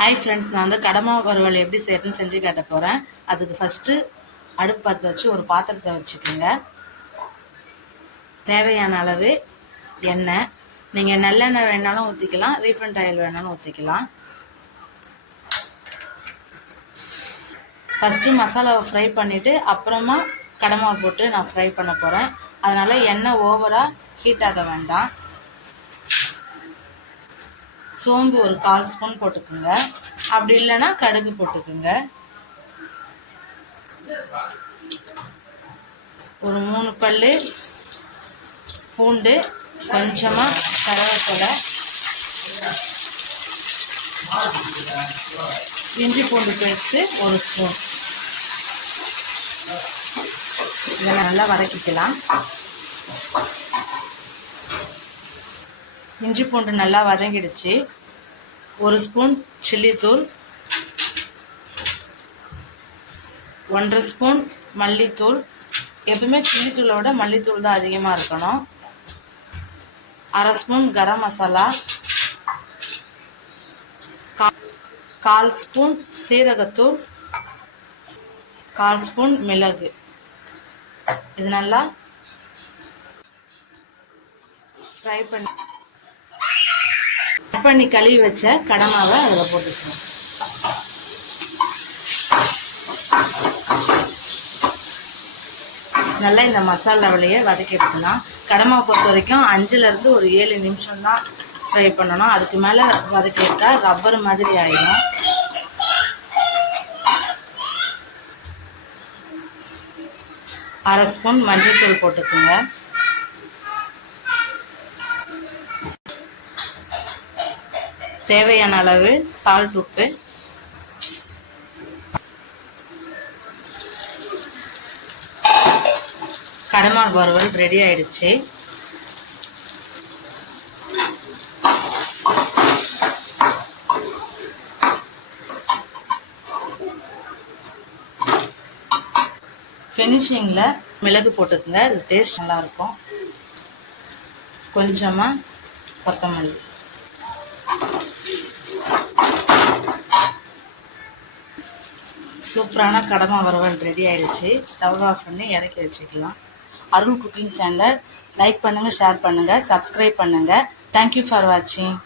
Hi friends, நான் வந்து கடமா வறுவல் எப்படி செய்யறதுன்னு செஞ்சு காட்ட போகிறேன். அதுக்கு ஃபஸ்ட்டு அடுப்பு பற்ற வச்சு ஒரு பாத்திரத்தை வச்சுக்கோங்க. தேவையான அளவு எண்ணெய், நீங்கள் நல்லெண்ணெய் வேணாலும் ஊற்றிக்கலாம், ரீஃபைண்ட் ஆயில் வேணாலும் ஊற்றிக்கலாம். ஃபஸ்ட்டு மசாலாவை ஃப்ரை பண்ணிவிட்டு அப்புறமா கடமா போட்டு நான் ஃப்ரை பண்ண போகிறேன். அதனால் எண்ணெய் ஓவராக ஹீட் ஆக வேண்டாம். சோம்பு ஒரு 1/4 ஸ்பூன் போட்டுக்குங்க. அப்படி இல்லைன்னா கடுகு போட்டுக்குங்க. ஒரு 3 பல்லு பூண்டு, கொஞ்சமாக கருவேப்பிலை, இஞ்சி பூண்டு பேஸ்ட்டு 1 ஸ்பூன். இதை நல்லா வதக்கிக்கலாம். இஞ்சி பூண்டு நல்லா வதங்கிடுச்சு. 1 ஸ்பூன் சில்லி தூள், 1/2 ஸ்பூன் மல்லித்தூள். எப்பவுமே சில்லி தூளை விட மல்லித்தூள் தான் அதிகமாக இருக்கணும். 1/2 ஸ்பூன் கரம் மசாலா, 1/4 ஸ்பூன் சீரகத்தூள், 1/4 ஸ்பூன் மிளகு. இது நல்லா ஃப்ரை பண்ணி கழுவி வச்ச கடமாவை அதில் போட்டுக்கணும். நல்லா இந்த மசாலாவிலேயே வதக்கி எடுக்கணும். கடமா பொறுத்த வரைக்கும் 5லேருந்து ஒரு 7 நிமிஷம் தான் ஃப்ரை பண்ணணும். அதுக்கு மேலே வதக்கி எடுத்தால் ரப்பர் மாதிரி ஆகிடும். அரை ஸ்பூன் மஞ்சள்தூள் போட்டுக்கோங்க. தேவையான அளவு சால்ட், உப்பு. கடமா வறுவல் ரெடி ஆயிடுச்சு. ஃபினிஷிங்கில் மிளகு போட்டுக்குங்க, இது டேஸ்ட் நல்லாயிருக்கும். கொஞ்சமாக கொத்தமல்லி. சூப்பரான கடமா வறுவல் ரெடி ஆயிடுச்சு. ஸ்டவ் ஆஃப் பண்ணி இறக்கி வச்சுக்கலாம். அருள் குக்கிங் சேனலை லைக் பண்ணுங்கள், ஷேர் பண்ணுங்கள், சப்ஸ்கிரைப் பண்ணுங்கள். தேங்க்யூ ஃபார் வாட்சிங்.